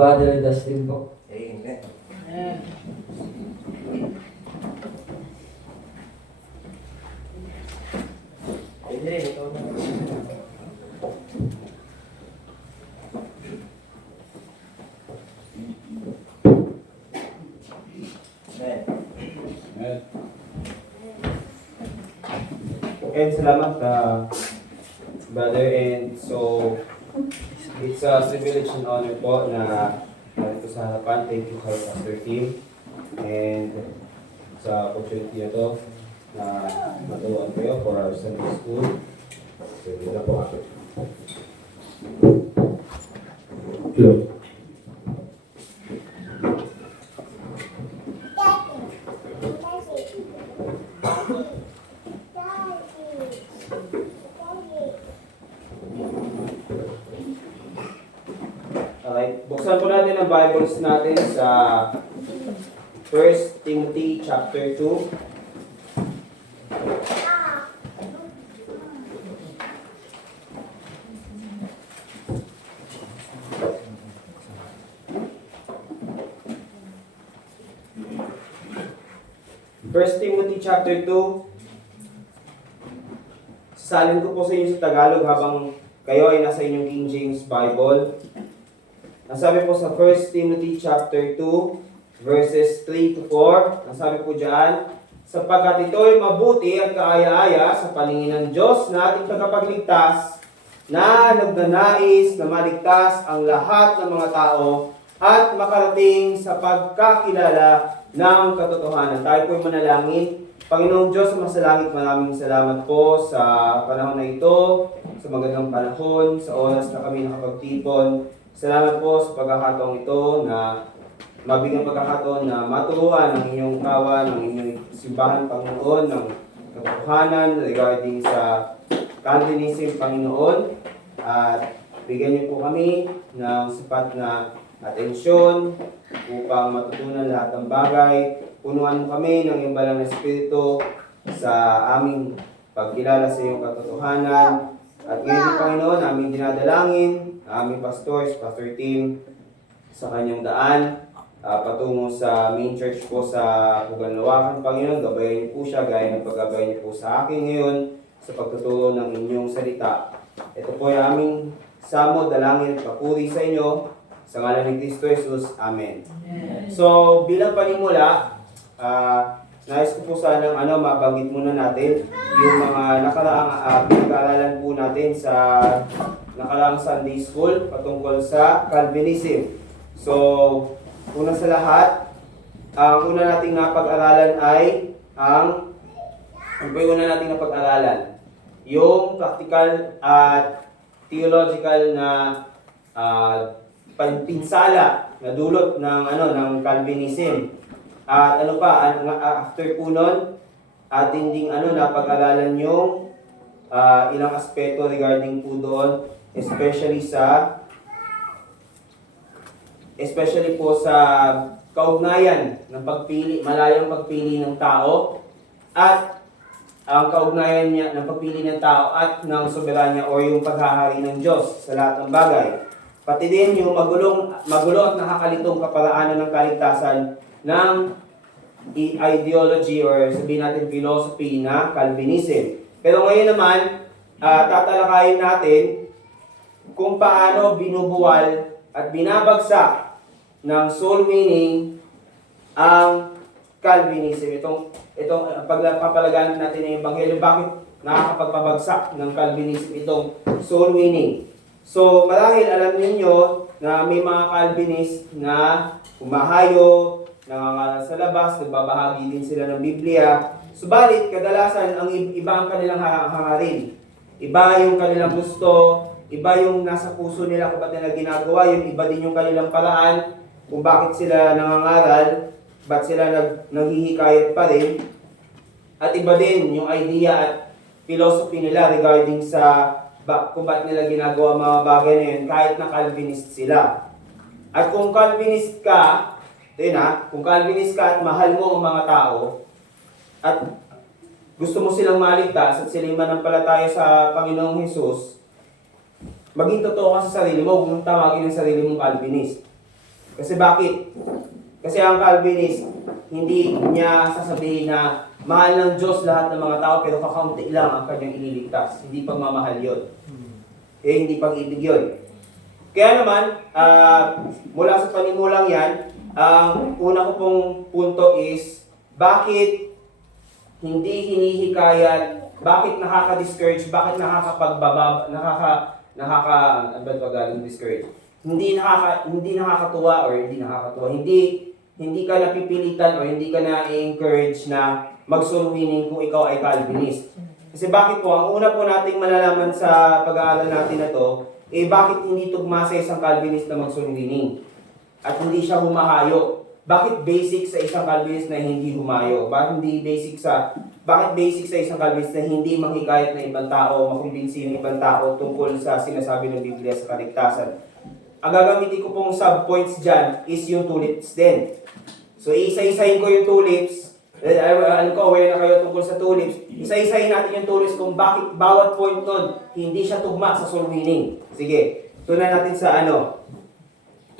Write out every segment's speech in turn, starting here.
Brother Dustin po. Amen. Amen. Ikaw na. Amen. Okay, salamat brother, and so it's a privilege and honor po na narito sa harapan. Thank you kay Pastor Tim and sa opportunity na to na maturuan kayo for our Sunday school. So, yun na po ako. Hello. Alright, buksan po natin ang Bibles natin sa 1 Timothy chapter 2. First Timothy chapter 2. Sasalin ko po sa inyo sa Tagalog habang kayo ay nasa inyong King James Bible. Nasabi po sa 1 Timothy chapter 2, verses 3 to 4, nasabi po dyan, sapagkat ito ay mabuti at kaaya-aya sa paningin ng Diyos na ating tagapagligtas, na nagnanais na maligtas ang lahat ng mga tao at makarating sa pagkakilala ng katotohanan. Tayo po'y manalangin. Panginoong Diyos, sa masalangit, maraming salamat po sa panahon na ito, sa magandang panahon, sa oras na kami nakapagtipon. Salamat po sa pagkakataong ito na mabigyan pagkakataon na maturuan ng inyong kawan, ng inyong simbahan, Panginoon, ng katotohanan regarding sa Calvinism, Panginoon. At bigyan niyo po kami ng sapat na atensyon upang matutunan lahat ng bagay. Punuan mo kami ng iyong banal na Espiritu sa aming pagkilala sa iyong katotohanan. At ngayon, Panginoon, aming dinadalangin, aming pastor, Pastor Tim, sa kanyang daan, patungo sa main church po sa Puganlawakan, Panginoon. Gabayan niyo po siya, gaya ng paggabayan niyo po sa akin ngayon sa pagtuturo ng inyong salita. Ito po ay aming samo, dalangin at papuri sa inyo. Sa ngalan ni Kristo Jesus. Amen. So, bilang panimula, nais ko po sanang mabanggit muna natin yung mga nakaraang pinag-aaralan po natin sa nakaraang Sunday School patungkol sa Calvinism. So, una sa lahat, ang una nating napag-aralan ay ang una nating napag-aralan? Yung practical at theological na pinsala na dulot ng Calvinism. At after po nun, atin ding napag-aralan yung ilang aspeto regarding po doon, especially po sa kaugnayan ng malayang pagpili ng tao at ang kaugnayan niya ng pagpili ng tao at ng soberanya o yung paghahari ng Diyos sa lahat ng bagay. Pati din yung magulo at nakakalitong kaparaanan ng kaligtasan ng ideology or sabihin natin philosophy na Calvinism. Pero ngayon naman, tatalakayin natin kung paano binubuwal at binabagsak ng soul winning ang Calvinism. Itong pagpapalagan natin ng Ebanghelyo, bakit nakakapagpabagsak ng Calvinism itong soul winning. So, marahil alam niyo na may mga Calvinist na humahayo, nangangaral sa labas, nagbabahagi din sila ng Biblia. Subalit, kadalasan, ang iba ang kanilang hangarin. Iba yung kanilang gusto, iba yung nasa puso nila kung ba't nila ginagawa, yung iba din yung kanilang paraan, kung bakit sila nangangaral, ba't sila naghihikayat pa rin. At iba din yung idea at philosophy nila regarding sa kung ba't nila ginagawa mga bagay na yun, kahit na Calvinist sila. At kung Calvinist ka, kung Calvinist ka at mahal mo ang mga tao, at gusto mo silang maligtas at sila manampalataya sa Panginoong Hesus, maging totoo ka sa sarili mo, kung tawagin ang sarili mong Calvinist. Kasi bakit? Kasi ang Calvinist, hindi niya sasabihin na mahal ng Diyos lahat ng mga tao, pero kakaunti lang ang kanyang ililigtas. Hindi pagmamahal yun. Hindi pag-ibig yun. Kaya naman, mula sa panimulang yan, ang una ko pong punto is, bakit hindi hinihikayat, bakit nakaka-discourage, bakit hindi ka napipilitan o hindi ka na-encourage na mag-soul winning kung ikaw ay Calvinist. Kasi bakit po, ang una po nating malalaman sa pag-aaral natin na to, bakit hindi tugma sa isang Calvinist na mag-soul winning? At hindi siya humahayo. Bakit basic sa isang Calvinist na hindi humayo? Bakit basic sa isang Calvinist na hindi manghikayat na ibang tao, makumbinsi ng ibang tao tungkol sa sinasabi ng Biblia sa kaligtasan? Ang gagamitin ko pong sub-points dyan is yung tulips din. So, isa-isahin ko yung tulips. Aware na kayo tungkol sa tulips. Isa-isahin natin yung tulips kung bakit bawat point nun hindi siya tugma sa soul winning. Sige, tunan natin sa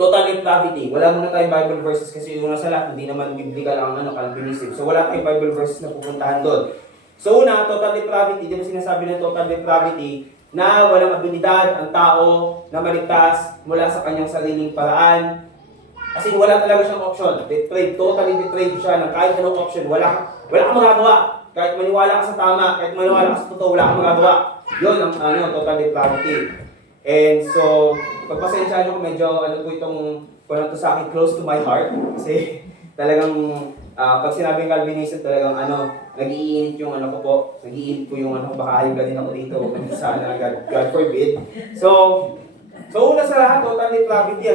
total depravity. Wala muna tayong Bible verses kasi una sa lahat, hindi naman biblical ang Calvinism. So, wala tayong Bible verses na pupuntahan doon. So, una, total depravity. Di ba sinasabi ng total depravity na walang abilidad ang tao na maligtas mula sa kanyang sariling paraan. Kasi wala talaga siyang option. Depraved, totally depraved siya ng kahit anong option. Wala kang magagawa. Kahit maniwala ka sa tama, kahit maniwala ka sa totoo, wala kang magagawa. Yun ang total depravity. And so, pagpasensya nyo kung medyo po itong kulang to sa akin, close to my heart. Kasi talagang, pag sinabing Calvinism, talagang nag-iinit yung ko po. Nag-iinit po yung baka ayaw din ako dito. Sana, God forbid. So una sa lahat, total depravity,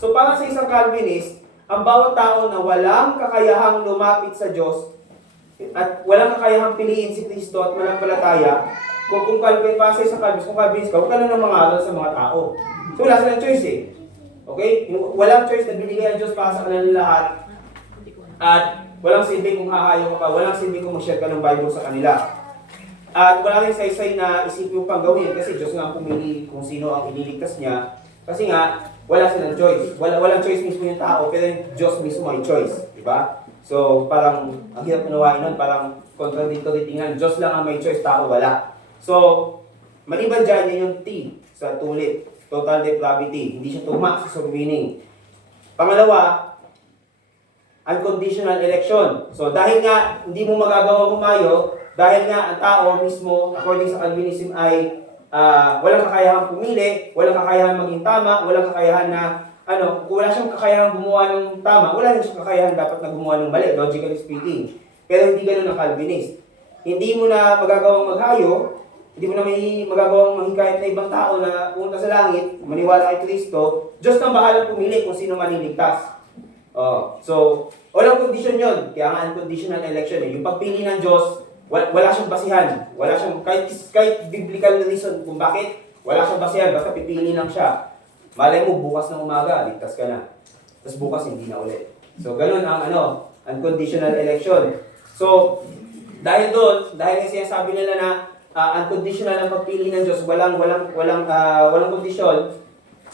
So para sa isang Calvinist, ang bawat tao na walang kakayahang lumapit sa Diyos at walang kakayahang piliin si Kristo at manampalataya, kung Calvin pa sa isang Calvinist, kung Calvinist ka, huwag ka na nang mangaral sa mga tao. So wala silang choice eh. Okay? Walang choice na binigay ang Diyos para sa kanila lahat. At walang silbi kung hahayo ka pa, walang silbi kung mag-share ka ng Bible sa kanila. At wala rin saysay na isipin mo pang gawin kasi Diyos nga ang pumili kung sino ang ililigtas niya. Kasi nga, wala silang choice. Walang choice mismo yung tao, pero yung Diyos mismo ay choice. Diba? So, parang, ang hirap unawain nun, parang contradictory tingnan. Diyos lang ang may choice, tao wala. So, maliban dyan, yan yung T sa tulit. Total depravity. Hindi siya tuma sa soul winning. Pangalawa, unconditional election. So, dahil nga hindi mo magagawa humayo, dahil nga ang tao mismo, according sa Calvinism, ay walang kakayahang pumili, walang kakayahang maging tama, walang kakayahan na, kung wala siyang kakayahang gumawa ng tama, wala rin siyang kakayahan dapat na gumawa ng mali, logically speaking. Pero hindi ganun ang Calvinist. Hindi mo na magagawang maghayo, hindi mo na may magagawang manghikayat na ibang tao na pumunta sa langit, maniwala kay Kristo, Diyos nang bahala pumili kung sino maliligtas. So, walang condition yun. Kaya nga unconditional election eh. Yung pagpili ng Diyos, wala siyang basihan. Wala siyang, kahit biblical reason kung bakit, wala siyang basihan. Basta pipili lang siya. Malay mo, bukas ng umaga, ligtas ka na. Tapos bukas, hindi na ulit. So, ganun ang unconditional election. So, dahil doon, dahil kasi sabi nila na unconditional ang pagpili ng Diyos, walang kondisyon.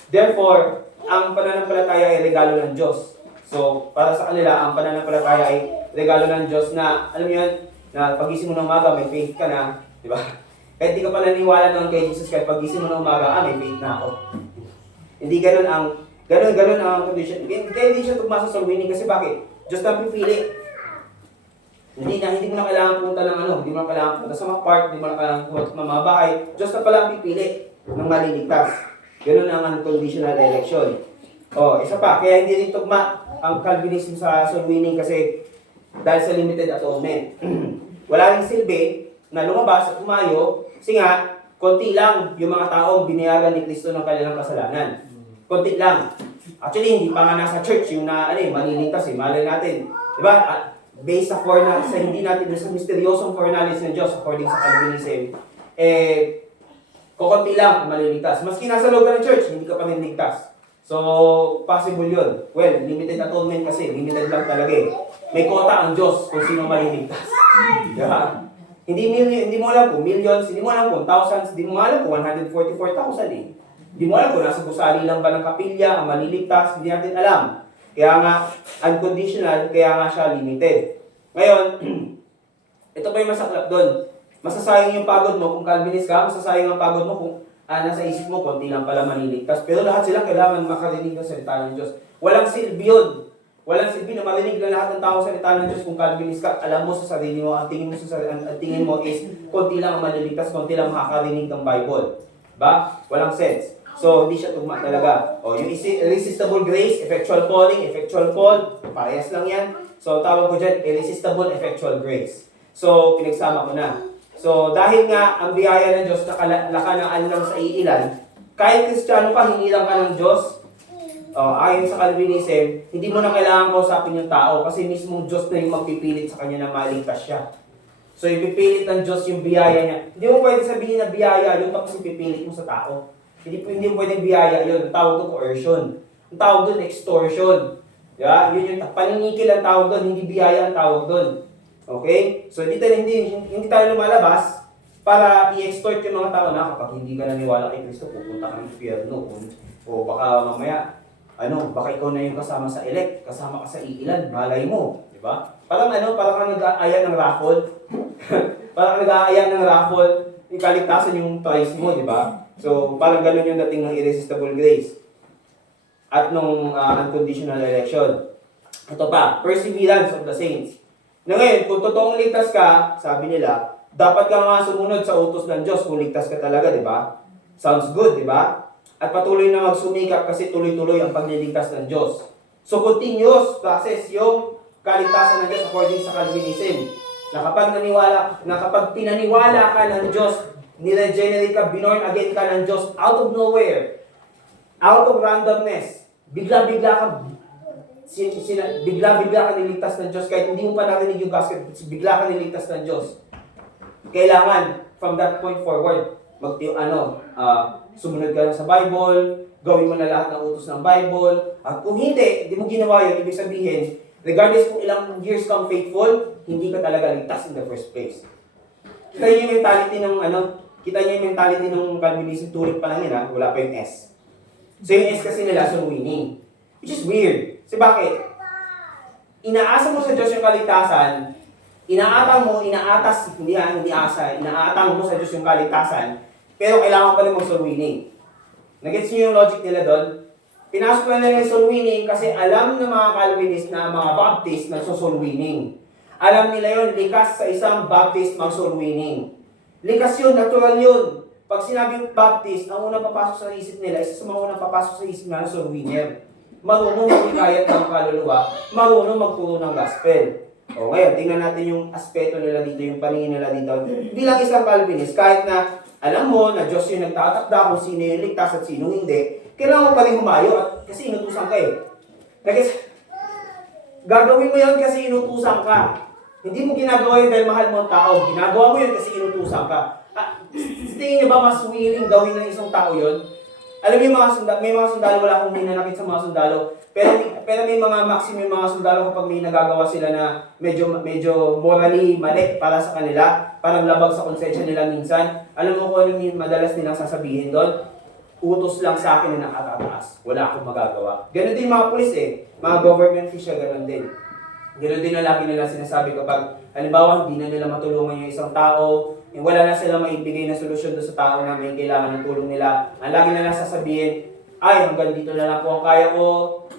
Therefore, ang pananampalataya ay regalo ng Diyos. So, para sa kanila, ang pananampalataya ay regalo ng Diyos na, alam mo yun, na pagising mo ng umaga, may faith ka na, di ba? Kahit di ka pa naniniwala noon kay Jesus, kahit pagising mo ng umaga, may faith na ako. Hindi ganun ang condition. Kaya hindi siya tugma sa soul winning kasi bakit? Diyos na pipili. Hindi mo na kailangan punta ng hindi mo na kailangan punta sa mga park, hindi mo na kailangan punta sa mga bahay. Diyos na pala ang pipili ng maliligtas. Ganun ang unconditional election. Isa pa, kaya hindi rin tugma ang Calvinism sa soul winning kasi dahil sa limited atonement. Wala ring silbi na lumabas at humayo kasi nga, konti lang yung mga taong binayaran ni Kristo ng kanilang kasalanan. Konti lang. Actually, hindi pa nga nasa church yung maliligtas malay natin. Diba? Based sa hindi natin sa misteryosong foreknowledge ng Diyos according sa Calvinism, kukunti lang ang maliligtas. Maski nasa loob ng church, hindi ka pa rin ligtas. So, possible yun. Well, limited atonement kasi, limited lang talaga eh. May quota ang Diyos kung sino maliligtas. Diba? Hindi mo alam kung millions, hindi mo alam kung thousands, hindi mo alam kung 144,000 eh. Hindi mo alam kung nasa gusali lang ba ng kapilya ang maliligtas, hindi natin alam. Kaya nga, unconditional, kaya nga siya limited. Ngayon, ito pa yung masaklap doon. Masasayang yung pagod mo kung Calvinist ka, masasayang ang pagod mo kung nasa isip mo, konti lang pala maliligtas. Pero lahat sila kailangan makarinig ng salita ng Diyos. Walang silbi yun. Walang silbi na marinig na lahat ng tao salita ng Diyos kung Calvinist ka. Alam mo sa sarili mo, ang tingin mo is konti lang ang maliligtas, konti lang makakarinig ng Bible. Ba? Walang sense. So, hindi siya tugma talaga. Yung irresistible grace, effectual calling, effectual call, parehas lang yan. So, tawag ko dyan, irresistible effectual grace. So, pinagsama ko na. So, dahil nga ang biyaya ng Diyos nakalaan lang sa iilan, kahit Kristiyano ka, hindi lang ka ng Diyos, ayon sa Calvinism, hindi mo na kailangan kausapin yung tao kasi mismo Diyos na yung magpipilit sa kanya na maligtas siya. So, ipipilit ng Diyos yung biyaya niya. Hindi mo pwede sabihin na biyaya yun tapos ipipilit mo sa tao. Hindi mo pwede biyaya yun. Ang tawag doon coercion. Ang tawag doon extortion. Yeah? Yun yung paninikil ang tawag doon, hindi biyaya ang tawag doon. Okay? So, hindi tayo lumalabas para i-extort yung mga tao na kapag hindi ka naniwala kay Kristo, pupunta ka ng impyerno. O baka mamaya, baka ikaw na yung kasama sa elect, kasama ka sa iilan, malay mo. Diba? Parang kang nag-aaya ng raffle. Parang nag-aaya ng raffle, ikaligtasan yung price mo, diba? So, parang ganun yung dating ng irresistible grace. At nung unconditional election. Ito pa, perseverance of the saints. Na ngayon, kung totoong ligtas ka, sabi nila, dapat ka nga sumunod sa utos ng Diyos kung ligtas ka talaga, di ba? Sounds good, di ba? at patuloy na magsumikap kasi tuloy-tuloy ang pagliligtas ng Diyos. So continuous process yung kaligtasan ng Diyos according sa Calvinism. Na kapag pinaniwala ka ng Diyos, niregenerate ka, binorn again ka ng Diyos out of nowhere, out of randomness, bigla-bigla ka niligtas ng Diyos kahit hindi mo pa narinig yung gospel, bigla ka niligtas ng Diyos. Kailangan from that point forward sumunod ka na sa Bible, gawin mo na lahat ng utos ng Bible, at kung hindi mo ginawa yun, ibig sabihin, regardless kung ilang years kang faithful, hindi ka talaga ligtas in the first place. Kita niyo yung mentality ng Calvinism, tulad pa lang yun wala pa yung S. So yung S kasi nila, soul winning. Which is weird. Kasi bakit? Inaasa mo sa Diyos yung kaligtasan, inaatang mo sa Diyos yung kaligtasan, pero kailangan pa rin mag-soul winning. Nagets niyo yung logic nila doon? Pinasok na nila yung soul winning kasi alam ng mga Calvinist na mga Baptist na soul winning. Alam nila yun, likas sa isang Baptist mag-soul winning. Likas yun, natural yun. Pag sinabing Baptist, ang unang papasok sa isip nila, isa sa mga unang papasok sa isip nila, soul winner. Marunong mag-ikayat ng kaluluwa, marunong magturo ng gospel. O ngayon, tingnan natin yung aspeto nila dito, yung paningin nila dito. Bilang isang Calvinist, kahit na alam mo na Diyos yung nagtatakda kung sino yung ligtas at sino hindi, kailangan mo pa rin humayo at kasi inutusan ka eh. Gagawin mo yan kasi inutusan ka. Hindi mo ginagawa yun dahil mahal mo ang tao. Ginagawa mo yun kasi inutusan ka. Tingin niyo ba mas willing gawin ng isang tao yun? Alam niyo may mga sundalo, wala akong hinanakit sa mga sundalo, pero may mga maximum mga sundalo kapag may nagagawa sila na medyo morally mali para sa kanila, parang labag sa konsensya nila minsan. Alam mo kung ano yung madalas nilang sasabihin doon? Utos lang sa akin na nakatataas. Wala akong magagawa. Ganon din mga pulis mga government official, ganon din. Ganon din na lagi nila sinasabi kapag, halimbawa, hindi na nila matulungan yung isang tao, yung wala na sila maibigay na solusyon doon sa tao na may kailangan ng tulong nila. Ang lagi na lang sasabihin, ay, hanggang dito na lang po ang kaya ko,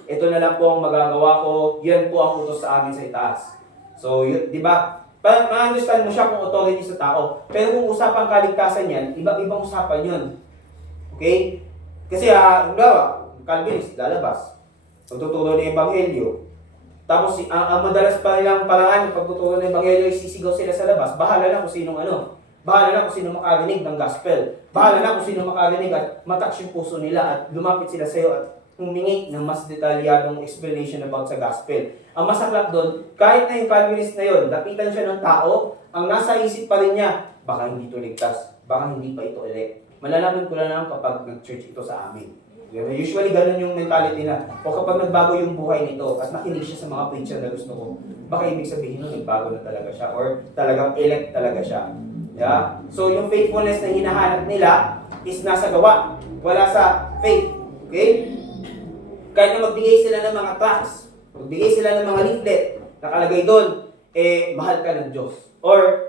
ito na lang po ang magagawa ko, yan po ang utos sa amin sa itaas. So, di ba? Ma-understand mo siya kung authority sa tao. Pero kung usapang kaligtasan yan, ibang usapan yun. Okay? Kasi, Calvinist, lalabas. Pagtuturo ng Ebanghelyo. Tapos, ang madalas pa nilang paraan ng pagtuturo ng Ebanghelyo ay sisigaw sila sa labas. Bahala na kung sinong Bahala na kung sino makarinig ng gospel. Bahala na kung sino makarinig at matouch yung puso nila at lumapit sila sa iyo at humingi ng mas detalyadong explanation about sa gospel. Ang masaklap doon, kahit na yung Calvinist na yun, lapitan siya ng tao, ang nasa isip pa rin niya, baka hindi ito ligtas, baka hindi pa ito elect. Malalaman ko lang kapag nag-church ito sa amin. Usually, ganun yung mentality na, o kapag nagbago yung buhay nito at nakinig siya sa mga preacher na gusto ko, baka ibig sabihin nun, nagbago na talaga siya or talagang elect talaga siya. Yeah? So, yung faithfulness na hinahanap nila is nasa gawa, wala sa faith. Okay? Kahit na magbigay sila ng mga tracts, magbigay sila ng mga leaflet, nakalagay doon, mahal ka ng Diyos. Or,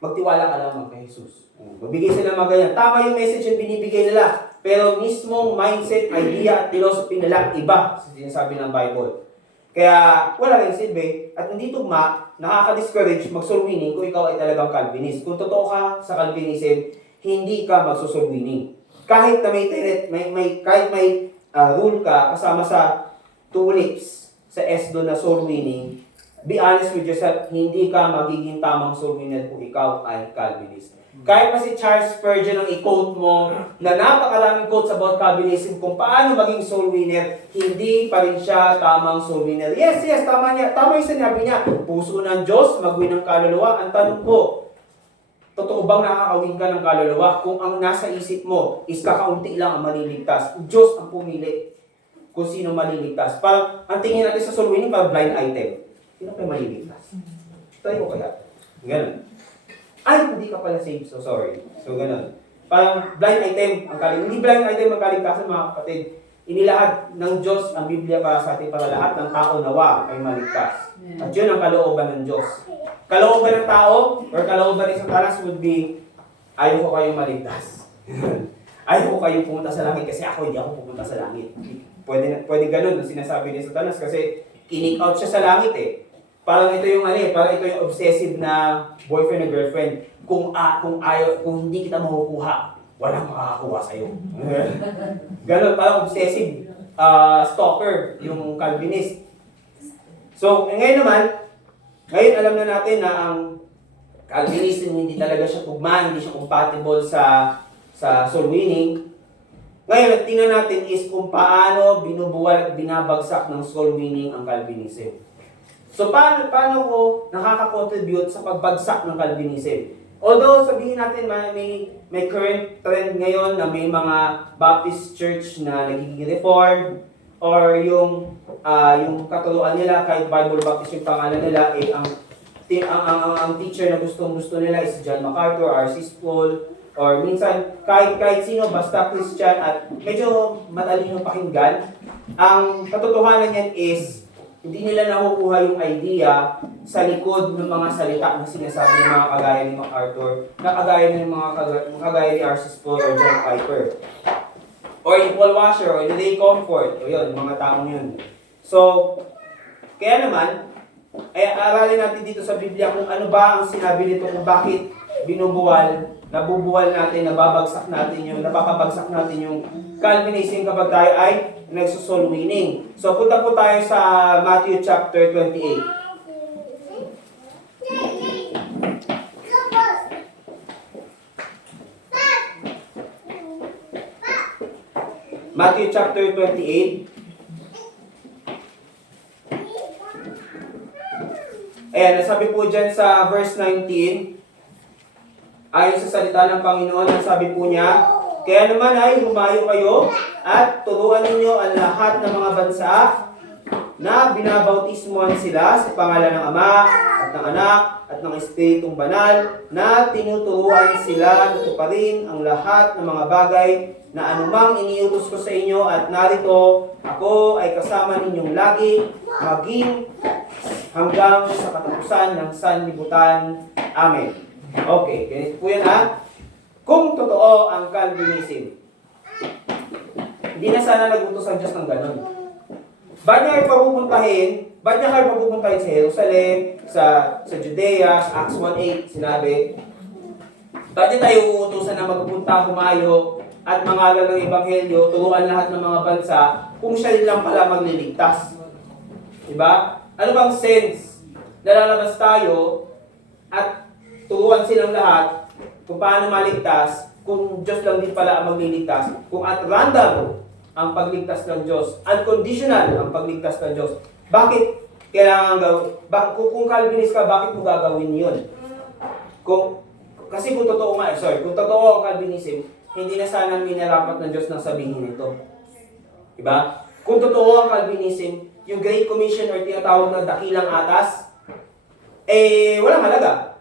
magtiwala ka lamang kay Jesus. Magbigay sila ng mga ganyan. Tama yung message yung binibigay nila, pero mismong mindset, idea, at philosophy nila, iba sa sinasabi ng Bible. Kaya, wala rin silbi, at hindi tugma, nakaka-discourage mag-soul winning kung ikaw ay talagang Calvinist. Kung totoo ka sa Calvinism, hindi ka mag-soul winning. Kahit na kahit may rule ka kasama sa tulips, sa S doon na soul winning, be honest with yourself, hindi ka magiging tamang soul winner kung ikaw ay Calvinist. Kahit pa si Charles Spurgeon ang i-quote mo na napakaraming quotes about Calvinism kung paano maging soul winner, hindi pa rin siya tamang soul winner. Yes, tama niya. Tama yung sinabi niya. Puso ng Diyos, magwin ng kaluluwa. Ang tanong ko, totoo bang nakakawin ka ng kaluluwa kung ang nasa isip mo is kakaunti lang ang maliligtas? Diyos ang pumili kung sino maliligtas. Parang, ang tingin natin sa soul winning, parang blind item. Sino kayo maliligtas? Tayo kaya? Ganun. Ay, hindi ka pala saved, so sorry. So, ganun. Parang blind item ang kaligtasan. Hindi blind item ang kaligtasan, mga kapatid. Inilahat ng Diyos ang Biblia para sa atin, para lahat ng tao nawa ay maligtas. At yun ang kalooban ng Diyos. Kalooban ng tao, or kalooban ng Satanas would be, ayaw ko kayong maligtas. Ayaw ko kayong pumunta sa langit kasi ako hindi ako pupunta sa langit. Pwede ganun ang sinasabi ni Satanas kasi kinik out siya sa langit Parang ito yung parang ito yung obsessive na boyfriend and girlfriend. Kung hindi kita makukuha, walang makakakuha sa'yo. Ganon, parang obsessive stalker, yung Calvinist. So, ngayon naman, ngayon alam na natin na ang Calvinism hindi talaga siya tugma, hindi siya compatible sa soul winning. Ngayon, ang tingnan natin is kung paano binubuwal at binabagsak ng soul winning ang Calvinism. So, paano ko nakaka-contribute sa pagbagsak ng Calvinism? Although, sabihin natin may current trend ngayon na may mga Baptist church na nagiging reformed, or yung katuruan nila, kahit Bible Baptist yung pangalan nila, ang teacher na gustong-gusto nila is John MacArthur, R.C. Sproul, or minsan kahit sino basta Christian at medyo matalino pakinggan. Ang katotohanan niyan is hindi nila nakukuha yung idea sa likod ng mga salita na sinasabi ng mga kagaya ni MacArthur, na kagaya ng mga kagaya ni R.C. Sproul or John Piper. Or yung Paul Washer, or yung Ray Comfort, o yun, mga taong yun. So, kaya naman, ay aralin natin dito sa Biblia kung ano ba ang sinabi nito, kung bakit nabubuwal natin, nababagsak natin napapabagsak natin yung Calvinism kapag tayo ay nagsosoul winning. So, punta po tayo sa Matthew chapter 28. Matthew chapter 28. Ayan, nasabi po dyan sa verse 19, ayon sa salita ng Panginoon, nasabi po niya, kaya naman ay humayo kayo at turuan ninyo ang lahat ng mga bansa na binabautismuhan sila sa pangalan ng Ama at ng Anak at ng Espiritong Banal, na tinuturuan sila na tuparin ang lahat ng mga bagay na anumang iniutos ko sa inyo, at narito ako ay kasama ninyong lagi maging hanggang sa katapusan ng sanlibutan. Amen. Okay, ganito po yan ha. Kung totoo ang Calvinism, hindi na sana nagutos ang Diyos ng ganun. Ba't niya kayo papupuntahin sa Jerusalem, sa Judea, sa Acts 1:8, sinabi, ba't niya tayo uutusan na magpunta, humayo, at mangaral ng Ebanghelyo, turuan lahat ng mga bansa, kung siya lang pala magliligtas? Diba? Ano bang sense na lalabas tayo at turuan silang lahat kung paano maligtas, kung Diyos lang din pala ang magliligtas, kung at random ang pagligtas ng Diyos, unconditional ang pagligtas ng Diyos? Bakit kailangan gawin? Kung Calvinist ka, bakit mo gagawin yun? Kasi kung totoo ang Calvinism, hindi na sana minarapat ng Diyos nang sabihin ito. Diba? Kung totoo ang Calvinism, yung Great Commission or tinatawag na dakilang atas, walang halaga.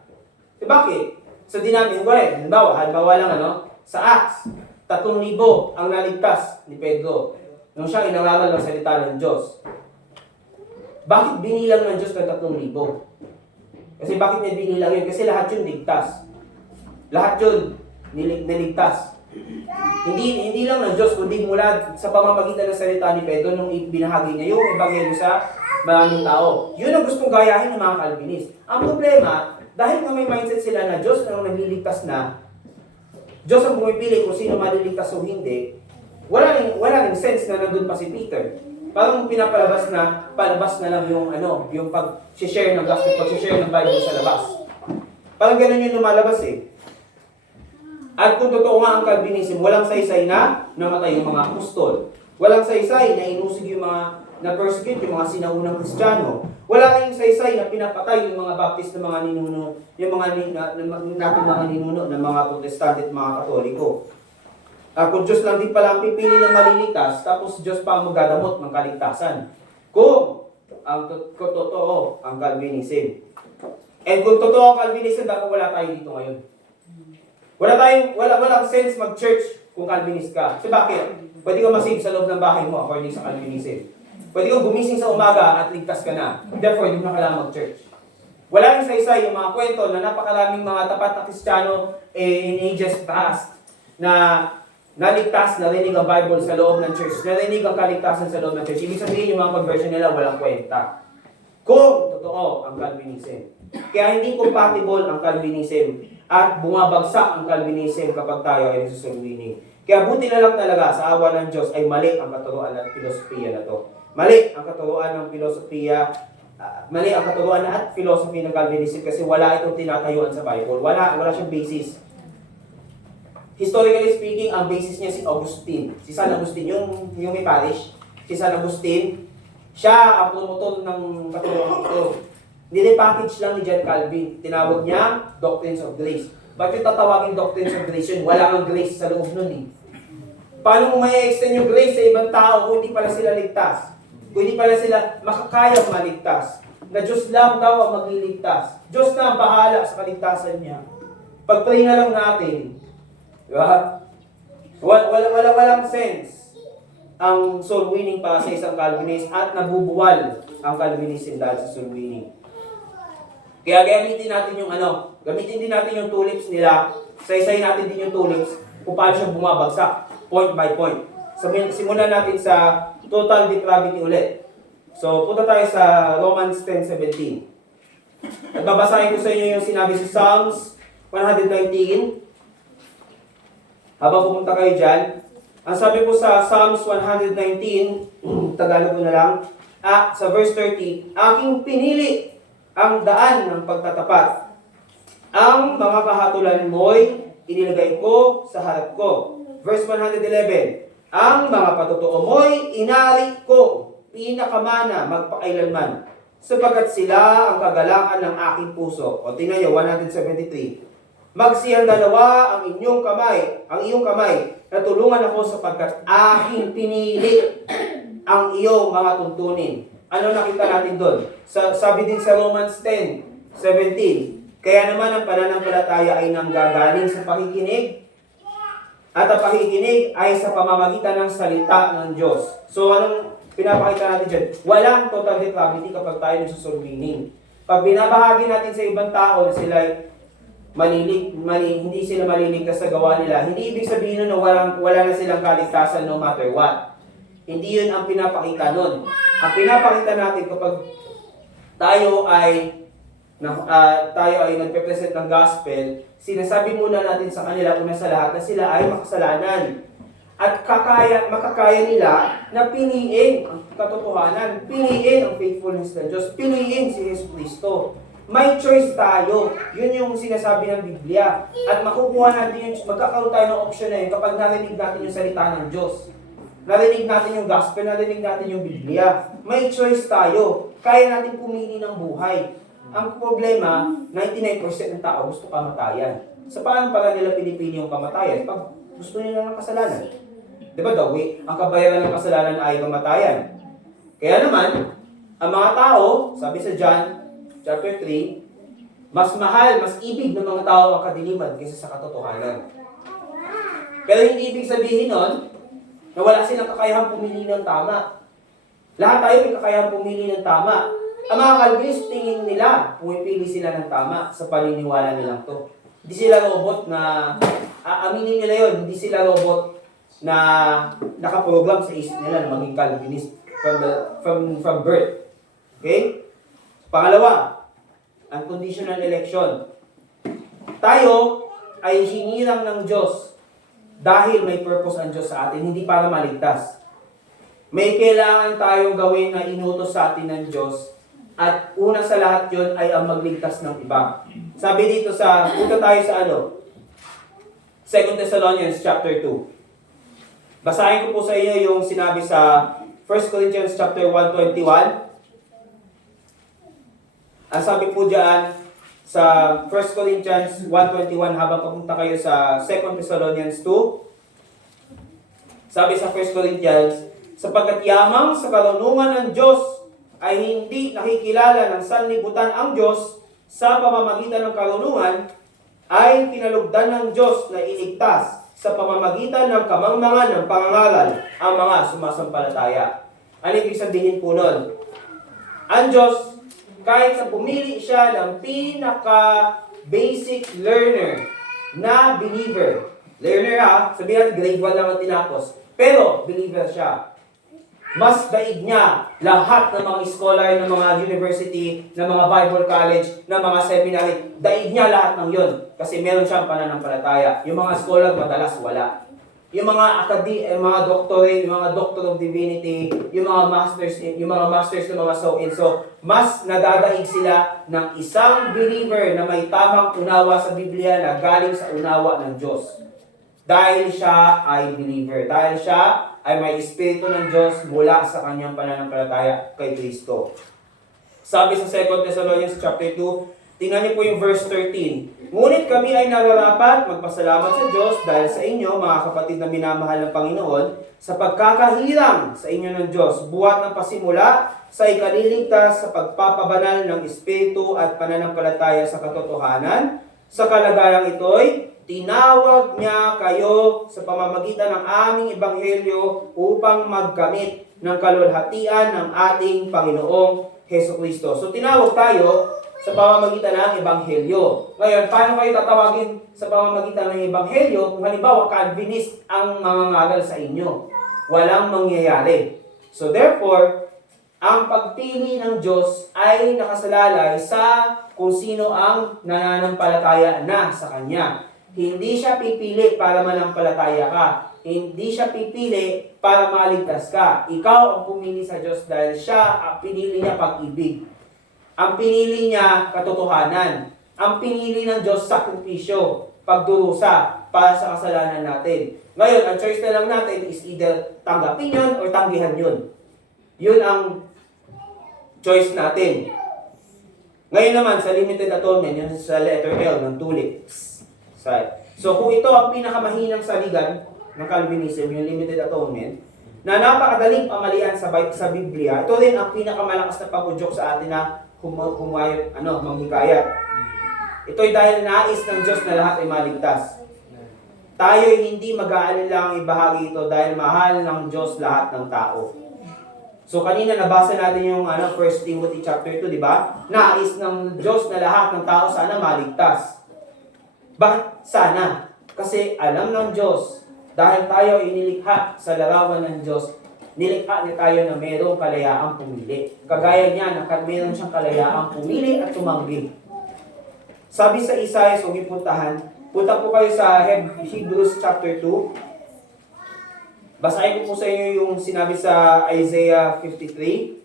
Bakit? Sa dinamin, halimbawa lang sa Acts, 3,000 ang naligtas ni Pedro nung siya inarangal ng salita ng Diyos. Bakit binilang ng Diyos ng 3,000? Kasi bakit niya binilang yun? Kasi lahat yun ligtas. Lahat yun niligtas. Hindi lang ng Diyos, kundi mula sa pamamagitan ng salita ni Pedro nung binahagi niya yung ebanghelyo sa maraming tao. Yun ang gustong gayahin ng mga Calvinist. Ang problema, dahil nga may mindset sila na Diyos ang nagliligtas na, Diyos ang pumipili kung sino maliligtas o hindi, wala ring sense na nandun pa si Peter. Parang palabas na lang yung pag-share ng gospel, pag-share ng Bible sa labas. Parang ganun yung lumalabas eh. At kung totoo nga ang Calvinism, walang saysay na namatay yung mga apostol. Walang saysay na inusig yung mga na-persecute yung mga sinaunang Kristiyano. Wala kayong saysay na pinapatay yung mga Baptist na mga ninuno, yung mga ninuno ng mga Protestante at mga Katoliko. Kung Diyos lang din pala ang pipili ng maliligtas, tapos Diyos pa ang magdadamot ng kaligtasan. Kung totoo ang Calvinism. And kung totoo ang Calvinism, dapat wala tayo dito ngayon. Walang sense mag-church kung Calvinist ka. So bakit? Pwede ka masave sa loob ng bahay mo according sa Calvinism. Pwede kang gumising sa umaga at ligtas ka na. Therefore, hindi mo na kailangan mag-church. Wala rin sa yung mga kwento na napakaraming mga tapat na Kristiyano in ages past na naligtas, narinig ang Bible sa loob ng church, narinig ang kaligtasan sa loob ng church. Ibig sabihin, yung mga conversion nila walang kwenta. kung totoo ang Calvinism. Kaya hindi compatible ang Calvinism at bumabagsak ang Calvinism kapag tayo ay nagsusulwining. Kaya buti na lang talaga sa awa ng Diyos ay mali ang katuruan at filosofiya na to. Mali ang katuruan ng filosofiya, mali ang katuruan at philosophy ng Calvinism kasi wala itong tinatayuan sa Bible. Wala siyang basis. Historically speaking, ang basis niya si Augustine. Si San Agustin, yung may parish. Si San Agustin, siya ang promotor ng katuruan ito. Nilipackage lang ni John Calvin. Tinawag niya Doctrines of Grace. Bakit tatawagin Doctrines of Grace yun? Wala kang grace sa loob nun eh. Paano mo may extend yung grace sa ibang tao kung hindi pala sila ligtas? Kung hindi pala sila makakayang maligtas? Na Diyos lang daw ang magliligtas. Diyos na ang bahala sa kaligtasan niya. Pag-pray na lang natin. Diba? Walang sense ang soul winning para sa isang Calvinist at nabubuwal ang Calvinism dahil sa soul winning. Kaya gamitin natin yung gamitin din natin yung tulips nila, saysay natin din yung tulips kung paano siya bumabagsak, point by point. Simulan natin sa total depravity ulit. So, punta tayo sa Romans 10:17. At babasahin ko sa inyo yung sinabi sa Psalms 119. Habang pumunta kayo dyan, ang sabi po sa Psalms 119, Tagalog ko na lang, sa verse 30, aking pinili ang daan ng pagtatapat. Ang mga kahatulan mo'y inilagay ko sa harap ko. Verse 111, ang mga patotoo mo'y inari ko, pinakamana magpakailanman, sapagkat sila ang kagalakan ng aking puso. O tingnan nyo, 173. Magsiyang dalawa ang iyong kamay, na tulungan ako sapagkat aking pinili ang iyong mga tuntunin. Ano nakita natin doon? Sabi din sa Romans 10:17, kaya naman ang pananampalataya ay nanggagaling sa pakikinig, at ang pakikinig ay sa pamamagitan ng salita ng Diyos. So anong pinapakita natin dyan? Walang total depravity kapag tayo nagsusulwining. Pag binabahagi natin sa ibang tao na sila hindi sila maliligtas sa gawa nila, hindi ibig sabihin na wala na silang kaligtasan no matter what. Hindi yun ang pinapakita nun. Ang pinapakita natin kapag tayo ay nagpe-present ng gospel, sinasabi muna natin sa kanila una sa lahat na sila ay makasalanan. At makakaya nila na piliin ang katotohanan, piliin ang faithfulness ng Diyos, piliin si Jesus Cristo. May choice tayo. Yun yung sinasabi ng Biblia. At makukuha natin yun, magkakaroon tayo ng option na yun kapag narinig natin yung salita ng Diyos. Narinig natin yung gospel, narinig natin yung Biblia. May choice tayo. Kaya natin pumili ng buhay. Ang problema, 99% ng tao gusto kamatayan. Sa paano pala nila pinipili yung kamatayan? Pag gusto nila ng kasalanan. Diba daw, ang kabayaran ng kasalanan ay kamatayan. Kaya naman, ang mga tao, sabi sa John, Chapter 3, mas mahal, mas ibig ng mga tao ang kadiliman kaysa sa katotohanan. Pero hindi ibig sabihin nun na wala silang kakayahang pumili ng tama. Lahat tayo may kakayahang pumili ng tama. Ang mga Calvinist, tingin nila, pumipili sila ng tama sa paniniwala nilang to. Hindi sila robot na, aminin nila yun, hindi sila robot na nakaprogram sa isip nila na maging Calvinist from birth. Okay? Pangalawa, unconditional election. Tayo ay hinirang ng Diyos dahil may purpose ang Diyos sa atin, hindi para maligtas. May kailangan tayong gawin na inutos sa atin ng Diyos at una sa lahat yon ay ang magligtas ng iba. Sabi dito punta tayo sa 2 Thessalonians chapter 2. Basahin ko po sa inyo yung sinabi sa 1 Corinthians chapter 1:21. Ang sabi po dyan sa 1 Corinthians 1:21 habang papunta kayo sa 2 Thessalonians 2. Sabi sa 1 Corinthians, sapagkat yamang sa karunungan ng Diyos ay hindi nakikilala ng sanlibutan ang Diyos sa pamamagitan ng karunungan, ay pinalugdan ng Diyos na iligtas sa pamamagitan ng kamangmangan ng pangangaral ang mga sumasampalataya. Ano ibig sabihin po nun? Ang Diyos, kahit sa pumili siya ng pinaka-basic learner na believer. Learner sabihin natin grade 1 lang ang tinapos. Pero believer siya. Mas daig niya lahat ng mga scholar, ng mga university, ng mga Bible college, ng mga seminary. Daig niya lahat ng yon kasi meron siyang pananampalataya. Yung mga scholar madalas wala. Yung mga mga doctorate, yung mga doctor of divinity, yung mga masters ng mga so and so, mas nadadaig sila ng isang believer na may tamang unawa sa Biblia na galing sa unawa ng Diyos. Dahil siya ay believer, dahil siya ay may Espiritu ng Diyos mula sa kanyang pananampalataya kay Kristo. Sabi sa 2 Thessalonians chapter 2, tingnan niyo po yung verse 13. Ngunit kami ay nararapat magpasalamat sa Diyos dahil sa inyo, mga kapatid na minamahal ng Panginoon, sa pagkakahirang sa inyo ng Diyos, buhat ng pasimula sa ikaliligtas sa pagpapabanal ng Espiritu at pananampalataya sa katotohanan. Sa kalagayang ito'y, tinawag niya kayo sa pamamagitan ng aming ebanghelyo upang magkamit ng kalwalhatian ng ating Panginoong Hesukristo. So tinawag tayo sa pamamagitan ng ebanghelyo. Ngayon, paano kayo tatawagin sa pamamagitan ng ebanghelyo kung halimbawa Calvinist ang mangangaral sa inyo? Walang mangyayari. So therefore, ang pagpili ng Diyos ay nakasalalay sa kung sino ang nananampalataya na sa Kanya. Hindi siya pipili para manampalataya ka. Hindi siya pipili para maligtas ka. Ikaw ang pumili sa Diyos dahil siya ang pinili niya pag-ibig. Ang pinili niya katotohanan. Ang pinili ng Diyos sakripisyo, pagdurusa para sa kasalanan natin. Ngayon, ang choice na lang natin is either tanggapin yun or tanggihan yun. Yun ang choice natin. Ngayon naman, sa limited atonement, yun sa letter L ng tulips. So kung ito ang pinakamahinang saligan ng Calvinism, yung limited atonement, na napakadaling pamalian sa Biblia, ito rin ang pinakamalakas na pagudyok sa atin na manghikayat. Ito'y dahil nais ng Diyos na lahat ay maligtas. Tayo'y hindi mag-aalinlangang ibahagi ito dahil mahal ng Diyos lahat ng tao. So kanina nabasa natin yung 1 Timothy chapter 2, di ba? Nais ng Diyos na lahat ng tao sana maligtas. Bakit sana? Kasi alam ng Diyos, dahil tayo inilikha sa larawan ng Diyos, nilikha niya tayo na mayroong kalayaang pumili. Kagaya niya na mayroon siyang kalayaang pumili at tumanggi. Sabi sa Isaiah, so puntahan, punta po kayo sa Hebrews chapter 2. Basahin ko po sa inyo yung sinabi sa Isaiah 53.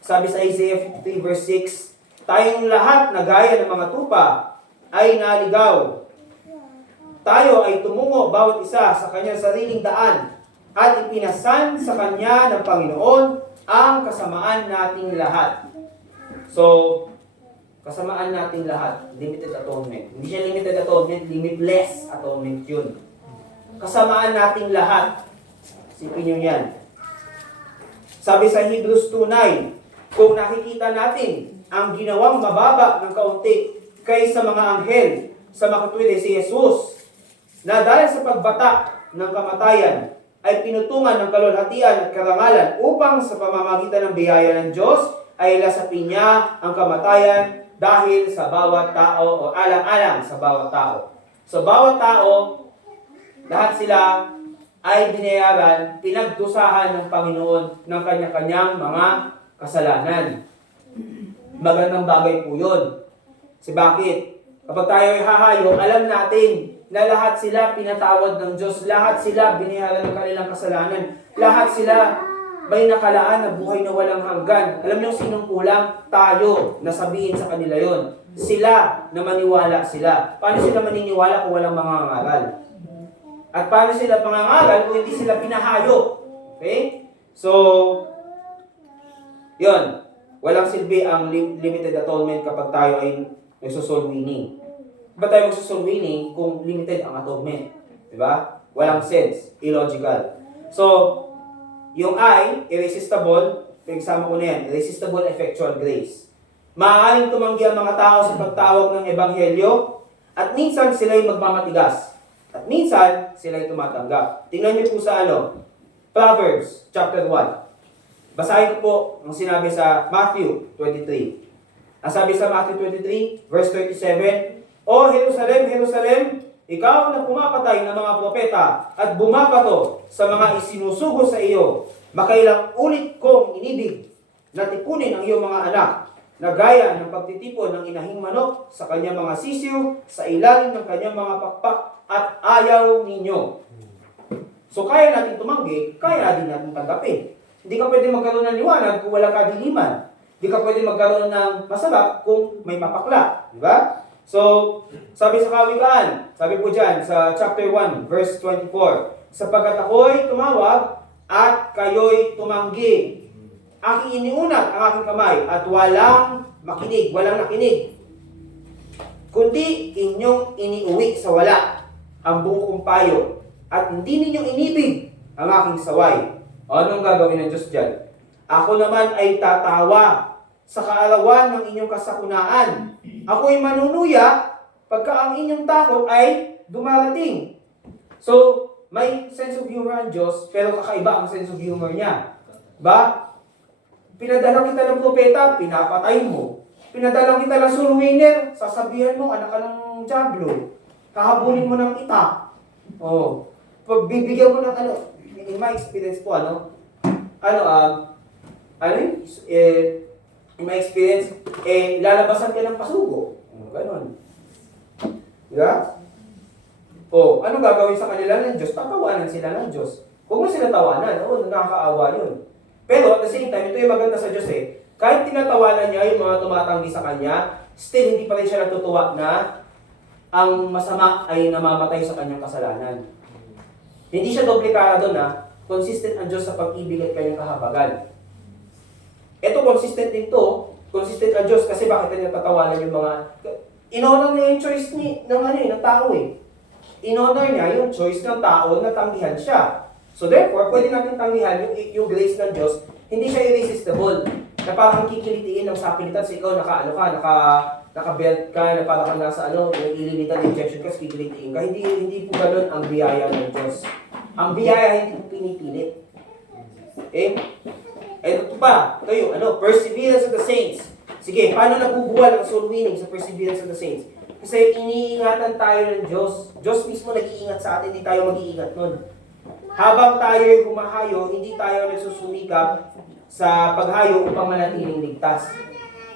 Sabi sa Isaiah 53 verse 6, tayong lahat na gaya ng mga tupa ay naligaw. Tayo ay tumungo bawat isa sa kanyang sariling daan at ipinasan sa kanya ng Panginoon ang kasamaan nating lahat. So, kasamaan nating lahat, limited atonement. Hindi siya limited atonement, limitless atonement yun. Kasamaan nating lahat. Sipin nyo yan. Sabi sa Hebrews 2:9, kung nakikita natin ang ginawang mababa ng kaunti kaysa mga anghel sa makatwid si Jesus, na dahil sa pagbata ng kamatayan ay pinutungan ng kalwalhatian at karangalan upang sa pamamagitan ng biyaya ng Diyos ay lasapin niya ang kamatayan dahil sa bawat tao o alang-alang sa bawat tao. So bawat tao, lahat sila ay binayaran, pinagdusahan ng Panginoon ng kanya-kanyang mga kasalanan. Magandang bagay po yun. Bakit? Kapag tayo ay hahayo, alam natin na lahat sila pinatawad ng Diyos, lahat sila biniharan ng kanilang kasalanan, lahat sila may nakalaan na buhay na walang hanggan. Alam niyo sinong kulang? Tayo, nasabihin sa kanila yon. Sila na maniwala sila. Paano sila maniniwala kung walang mangangaral? At paano sila mangangaral kung hindi sila pinahayo? Okay? So, yon. Walang silbi ang limited atonement kapag tayo ay nagsosoul winning. Ba't tayo magsosoul winning kung limited ang atonement? Diba? Walang sense. Illogical. So, yung I, irresistible, pinagsama ko na yan, irresistible effectual grace. Maaaring tumanggi ang mga tao sa pagtawag ng ebanghelyo at minsan sila'y magmamatigas. At minsan sila'y tumatanggap. Tingnan niyo po sa Proverbs chapter 1. Basahin ko po ang sinabi sa Matthew 23. Ang sabi sa Matthew 23, verse 37, O Jerusalem, Jerusalem, ikaw na pumapatay ng mga propeta at bumabato sa mga isinusugo sa iyo. Makailang ulit kong inibig na tipunin ang iyong mga anak na gaya ng pagtitipon ng inahing manok sa kanyang mga sisiw sa ilalim ng kanyang mga pakpak at ayaw ninyo. So kaya natin tumanggi, kaya din natin tanggapin. Hindi ka pwede magkaroon ng liwanag kung walang kadiliman. Hindi ka pwede magkaroon ng masarap kung may mapakla. Di ba? So, sabi sa Kawikaan, sabi po dyan sa chapter 1, verse 24, sapagkat ako'y tumawag at kayo'y tumanggi. Aking iniunat ang aking kamay at walang nakinig. Kundi inyong iniuwi sa wala ang buo kong payo at hindi ninyong inibig ang aking saway. Anong gagawin ng Diyos dyan? Ako naman ay tatawa sa kaarawan ng inyong kasakunaan. Ako'y manunuya pagka ang inyong takot ay dumarating. So, may sense of humor ang Diyos, pero kakaiba ang sense of humor niya. Ba? Pinadala kita ng propeta, pinapatay mo. Pinadala kita ng soul winner, sasabihan mo, anak ka ng diablo. Kahabulin mo ng itak. Oh. Pagbibigyan mo ng in my experience po, in my experience, lalabasan ka ng pasugo. Ganon. Diba? O, ano gagawin sa kanila ng Diyos? Tatawanan sila ng Diyos. Huwag mo sila tawanan. Oo, nakakaawa yun. Pero at the same time, ito yung maganda sa Diyos eh. Kahit tinatawanan niya yung mga tumatanggi sa Kanya, still hindi pa rin siya natutuwa na ang masama ay namamatay sa kanyang kasalanan. Hindi siya duplikado doon na consistent ang Diyos sa pag-ibig at kanyang kahabagan. Ito consistent din to. Consistent ang Diyos kasi bakit niya tatawanan yung mga... In-honor niya yung choice ng tao eh. In-honor niya yung choice ng tao na tanggihan siya. So therefore, pwede natin tanggihan yung grace ng Diyos. Hindi siya irresistible. Na parang kikilitiin ng sapilitan sa ikaw, naka-belt ka, na parang nasa yung ililitan injection ka, kikilitiin ka. Hindi po ganun ang biyaya ng Diyos. Ang biyaya hindi po pinipilit. Okay? Ito pa, ito yung perseverance of the saints. Sige, paano nabubuwal ang soul winning sa perseverance of the saints? Kasi iniingatan tayo ng Diyos. Diyos mismo nag-iingat sa atin, hindi tayo mag-iingat nun. Habang tayo humahayo, hindi tayo nagsusumikap sa paghayo upang manatiling ligtas.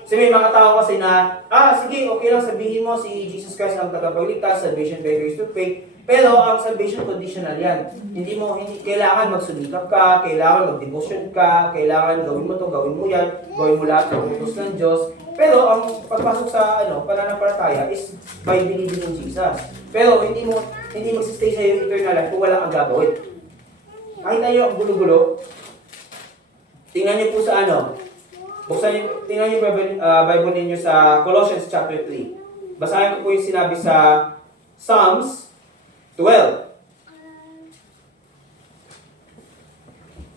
Kasi may mga tao kasi na, sige, okay lang sabihin mo si Jesus Christ ang tagapagligtas, salvation by grace through faith, pero ang salvation conditional yan. Hindi kailangan magsumikap ka, kailangan mag-devotion ka, kailangan gawin mo to, gawin mo yan, gawin mo lahat ng utos ng Diyos. Pero ang pagpasok sa pananampalataya is by believing in Jesus. Pero hindi magsistay sa iyo eternal life kung wala kang gagawin. Nakita niyo ang gulo-gulo? Tingnan niyo po sa tingnan niyo Bible ninyo sa Colossians chapter 3. Basahin ko po yung sinabi sa Psalms 12.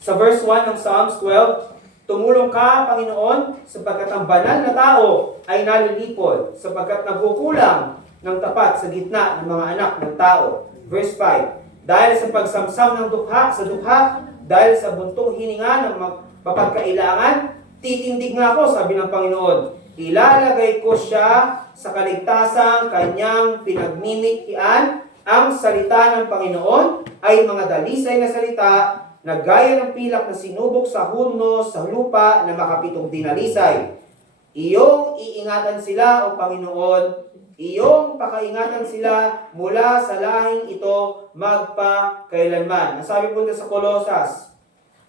Sa verse 1 ng Psalms 12, tumulong ka, Panginoon, sapagkat ang banal na tao ay nalilipol, sapagkat nagkukulang ng tapat sa gitna ng mga anak ng tao. Verse 5, dahil sa pagsamsam ng sa dukha, dahil sa buntong hininga ng mapagkailangan, titindig nga ako, sabi ng Panginoon. Ilalagay ko siya sa kaligtasang kanyang pinagmimikian. Ang salita ng Panginoon ay mga dalisay na salita na gaya ng pilak na sinubok sa hurno sa lupa na makapitong dinalisay. Iyong iingatan sila, O Panginoon, iyong pakaingatan sila mula sa lahing ito magpakailanman. Nasabi po sa Colossus,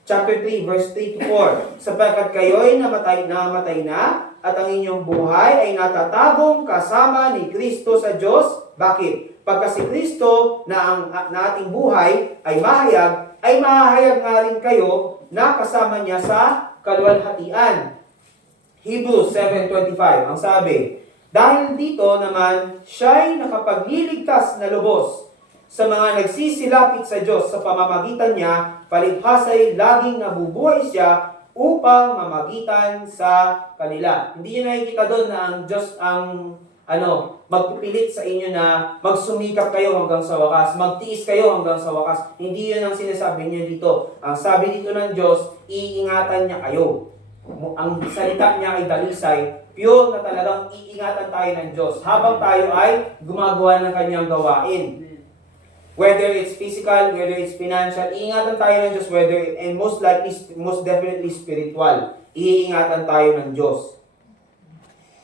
chapter 3, verse 3 to 4, sapagkat kayo'y namatay na at ang inyong buhay ay natatagong kasama ni Kristo sa Diyos. Bakit? Pagka si Kristo na ating buhay ay mahahayag nga rin kayo na kasama niya sa kaluwalhatian. Hebrews 7:25, ang sabi, dahil dito naman, siya'y nakapagliligtas na lubos sa mga nagsisilapit sa Diyos sa pamamagitan niya, palibhasa'y laging nabubuhay siya upang mamagitan sa kanila. Hindi nyo nakikita doon na ang Diyos ang magpipilit sa inyo na magsumikap kayo hanggang sa wakas, magtiis kayo hanggang sa wakas. Hindi yun ang sinasabi niya dito. Ang sabi dito ng Diyos, iingatan niya kayo. Ang salita niya ay dalisay, pure na talagang iingatan tayo ng Diyos habang tayo ay gumagawa ng kanyang gawain. Whether it's physical, whether it's financial, iingatan tayo ng Diyos, and most likely, most definitely spiritual. Iingatan tayo ng Diyos.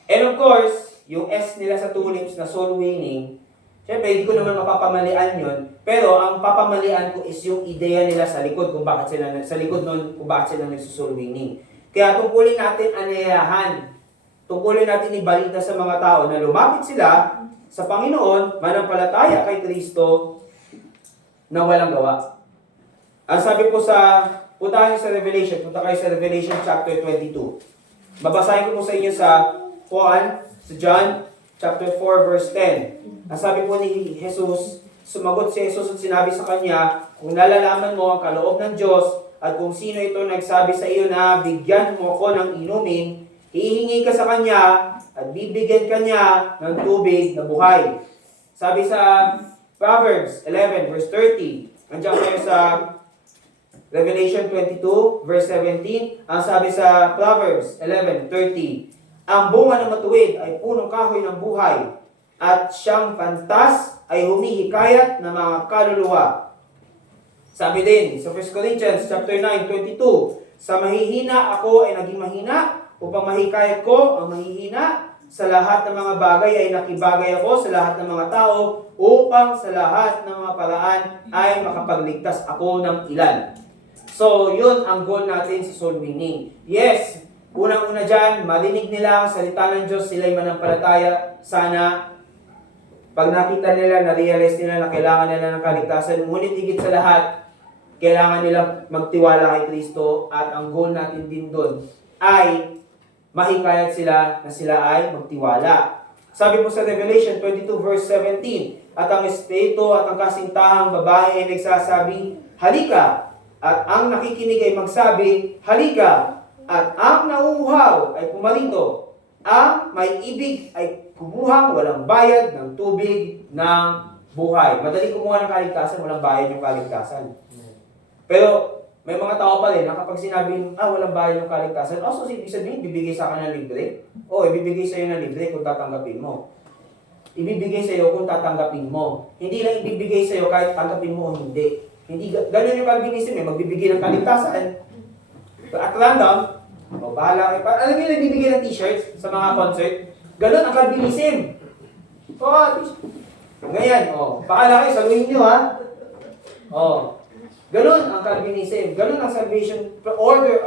And of course, yung S nila sa tulips na soul winning, syempre, hindi ko naman mapapamalian yun, pero ang papamalian ko is yung ideya nila sa likod, kung bakit sila, sa likod nun, kung bakit sila nagsusoul winning. Kaya tungkulin natin anayahan, tungkulin natin ibalita sa mga tao na lumapit sila sa Panginoon, manampalataya kay Kristo, na walang gawa. Ang sabi po punta kayo sa Revelation, punta kayo sa Revelation chapter 22. Babasahin ko po sa inyo sa John chapter 4 verse 10. Ang sabi po ni Jesus, sumagot si Jesus at sinabi sa kanya, kung nalalaman mo ang kaloob ng Diyos at kung sino ito nagsabi sa iyo na bigyan mo ko ng inumin, hihingi ka sa kanya at bibigyan ka niya ng tubig na buhay. Sabi sa Proverbs 11 verse 30. Andiyan kayo sa Revelation 22 verse 17. Ang sabi sa Proverbs 11:30. Ang bunga ng matuwid ay punong kahoy ng buhay at siyang pantas ay humihikayat ng mga kaluluwa. Sabi din sa 1 Corinthians chapter 9:22. Sa mahihina ako ay naging mahina upang mahikayat ko ang mahihina. Sa lahat ng mga bagay ay nakibagay ako sa lahat ng mga tao upang sa lahat ng mga paraan ay makapagligtas ako ng ilan. So, yun ang goal natin sa soul winning. Yes, unang-una dyan, marinig nila ang salita ng Diyos, sila'y manampalataya. Sana, pag nakita nila, na-realize nila na kailangan nila ng kaligtasan, ngunit higit sa lahat, kailangan nila magtiwala kay Kristo at ang goal natin din doon ay mahikayat sila na sila ay magtiwala. Sabi po sa Revelation 22 verse 17, at ang espiritu at ang kasintahang babae ay nagsasabi, halika! At ang nakikinig ay magsabi, halika! At ang nauuhaw ay pumarito. Ang may ibig ay kumuhang walang bayad ng tubig ng buhay. Madali kumuha ng kaligtasan, walang bayad yung kaligtasan. Pero may mga tao pa rin na kapag sinabing, walang bayad yung kaligtasan, so ibig sabihin, bibigay sa akin ng libre? Ibibigay sa iyo ng libre kung tatanggapin mo. Ibibigay sa iyo kung tatanggapin mo. Hindi lang ibibigay sa iyo kahit tanggapin mo o hindi. Hindi ganun yung Calvinism, magbibigay ng kaligtasan. At random, bahala kayo. Alam niyo, nagbibigay ng t-shirts sa mga concert. Ganun ang Calvinism. Ngayon, bahala kayo, saluhin nyo ha. Ganun ang Calvinism. Ganun ang salvation,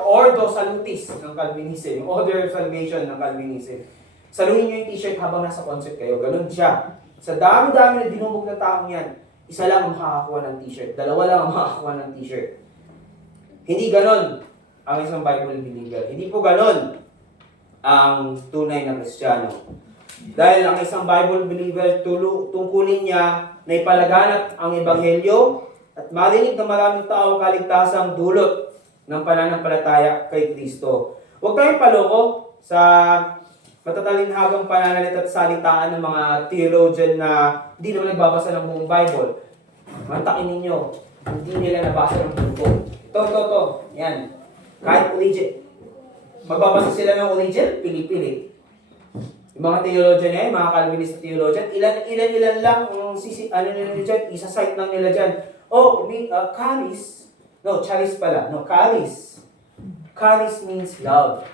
ordo salutis ng Calvinism. Order salvation ng Calvinism. Saluhin nyo yung t-shirt habang nasa concert kayo. Ganun siya. Sa dami-dami na dinumog na taong yan, isa lang ang makakakuha ng t-shirt. Dalawa lang ang makakakuha ng t-shirt. Hindi ganun ang isang Bible believer. Hindi po ganun ang tunay na Kristiyano. Dahil ang isang Bible believer, tungkulin niya na ipalaganap ang Ebanghelyo at marinig ng maraming tao kaligtasang dulot ng pananampalataya kay Kristo. Huwag tayong paloko sa matatalinhagang pananalit at salitaan ng mga theologian na hindi naman nagbabasa ng buong Bible. Mantakin ninyo, hindi nila nabasa ng buong. Ito. Yan. Kahit origin. Magbabasa sila ng origin, pili-pili. Yung mga theologian yan, mga Calvinist theologian, ilan lang, isa-cite lang nila dyan. Charis. No, charis pala. No, charis. Charis means love.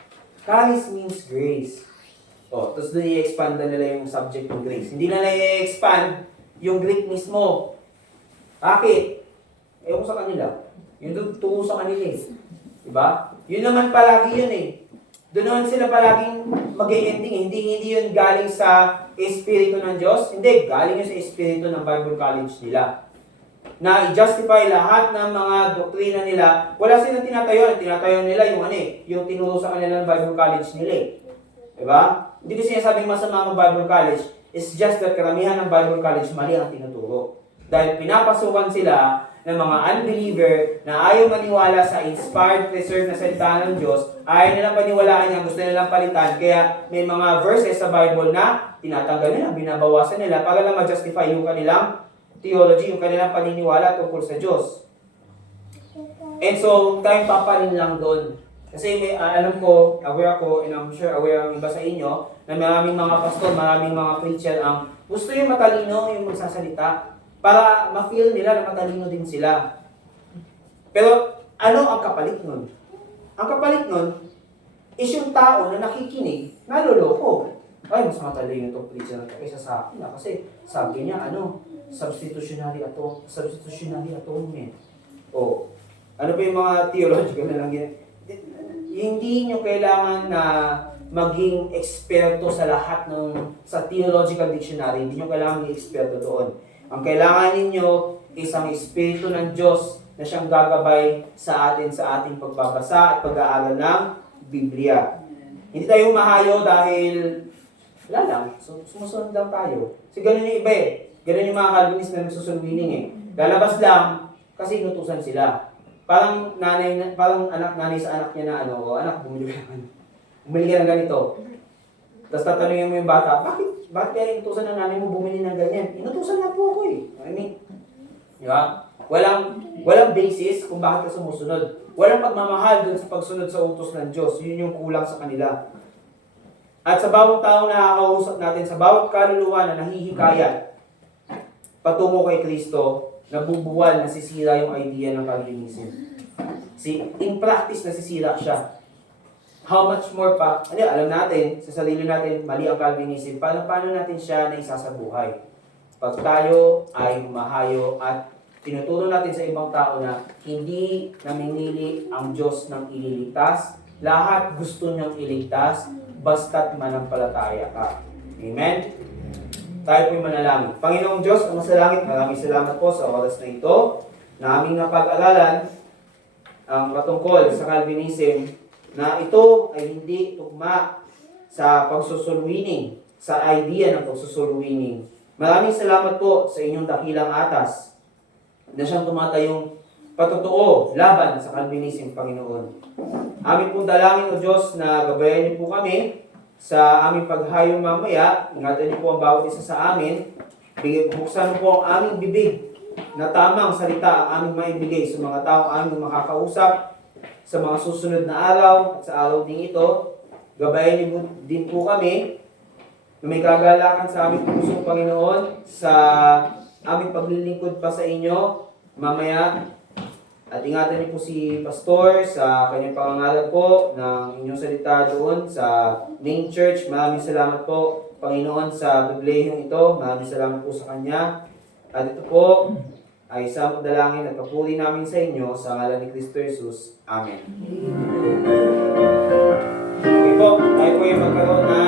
Charis means grace. Tapos doon i-expand na nila yung subject ng grace. Hindi na i-expand yung Greek mismo. Bakit? Ewan sa kanila. Yun doon tungo sa kanila eh. Diba? Yun naman palagi yun eh. Doon naman sila palaging mag-ending. Hindi yun galing sa Espiritu ng Diyos. Hindi, galing yun sa Espiritu ng Bible College nila. Na i-justify lahat ng mga doktrina nila. Wala silang tinatayo. Ang tinatayo nila yung tinuro sa kanila ng Bible College nila eh. Diba? Hindi ko sinasabing masama ng Bible College. It's just that karamihan ng Bible College mali ang tinuturo. Dahil pinapasukan sila ng mga unbeliever na ayaw maniwala sa inspired, preserved na salita ng Diyos, ayaw nilang paniwalaan niya, gusto nilang palitan. Kaya may mga verses sa Bible na tinatanggal nila, binabawasan nila para lang ma-justify yung kanilang theology, yung kanilang paniniwala tungkol sa Diyos. And so, tayong paparin lang doon. Kasi may, alam ko, aware ako, and I'm sure aware ang iba sa inyo, na maraming mga pastor, maraming mga Christian ang gusto yung matalino, yung magsasalita. para ma-feel nila na matalino din sila. Pero ano ang kapalit nun? Ang kapalit nun is yung tao na nakikinig, naloloko. Ay, mas matalino itong preacher na ito kaysa sa akin. Kasi sabi niya, substitutionary atonement. O, ano pa yung mga theological na lang yun? Hindi nyo kailangan na maging eksperto sa lahat sa theological dictionary. Hindi nyo kailangan maging eksperto doon. Ang kailangan ninyo is ang Espiritu ng Diyos na siyang gagabay sa ating pagbabasa at pag-aaral ng Biblia. Hindi tayo mahayo dahil wala lang, sumusunod lang tayo. Kasi ganun yung iba eh. Ganun yung mga Calvinist na nagsusunwiling eh. Lalabas lang kasi inutusan sila. Parang nanay sa anak niya na anak, bumili ka ng ganito. Tapos tatanungin mo yung bata, bakit kaya inutusan ng nanay mo bumili ng ganyan? Inutusan lang po ako eh. I mean, di ba? Walang basis kung bakit ka sumusunod. Walang pagmamahal dun sa pagsunod sa utos ng Diyos. Yun yung kulang sa kanila. At sa bawat taong nakakausap natin, sa bawat kaluluwa na nahihikayat patungo kay Kristo, nabubuwal, nasisira yung idea ng Calvinism. In practice, nasisira siya. How much more pa, alam natin, sa sarili natin, mali ang Calvinism, paano natin siya na isa sa buhay? Pag tayo ay mahayo at tinuturo natin sa ibang tao na hindi namimili ang Diyos ng ililigtas, lahat gusto niyang iligtas, basta't manampalataya ka. Amen? Tayo po'y manalangin. Panginoong Diyos, ang masalangit, maraming salamat po sa oras na ito na aming napag-aralan ang patungkol sa Calvinism na ito ay hindi tugma sa pagsusulwining, sa idea ng pagsusulwining. Maraming salamat po sa inyong dakilang atas na siyang tumatayong patotoo laban sa Calvinism, Panginoon. Amin pong dalangin o Diyos na gabayan niyo po kami sa aming paghayong mamaya. Ingatan niyo po ang bawat isa sa amin. Buksan niyo po ang aming bibig na tamang salita ang aming maibigay sa mga taong aming makakausap sa mga susunod na araw at sa araw ding ito. Gabayan niyo din po kami na may kagalakan sa aming pusong Panginoon sa aming paglilingkod pa sa inyo mamaya. At ingatan niyo po si Pastor sa kanyang pangangaral po ng inyong salita doon sa main church. Maraming salamat po, Panginoon, sa bibleyong ito. Maraming salamat po sa Kanya. At ito po ay isang dalangin at papuri namin sa inyo sa ngalan ni Kristo Jesus. Amen. Okay po, tayo po yung magkaroon na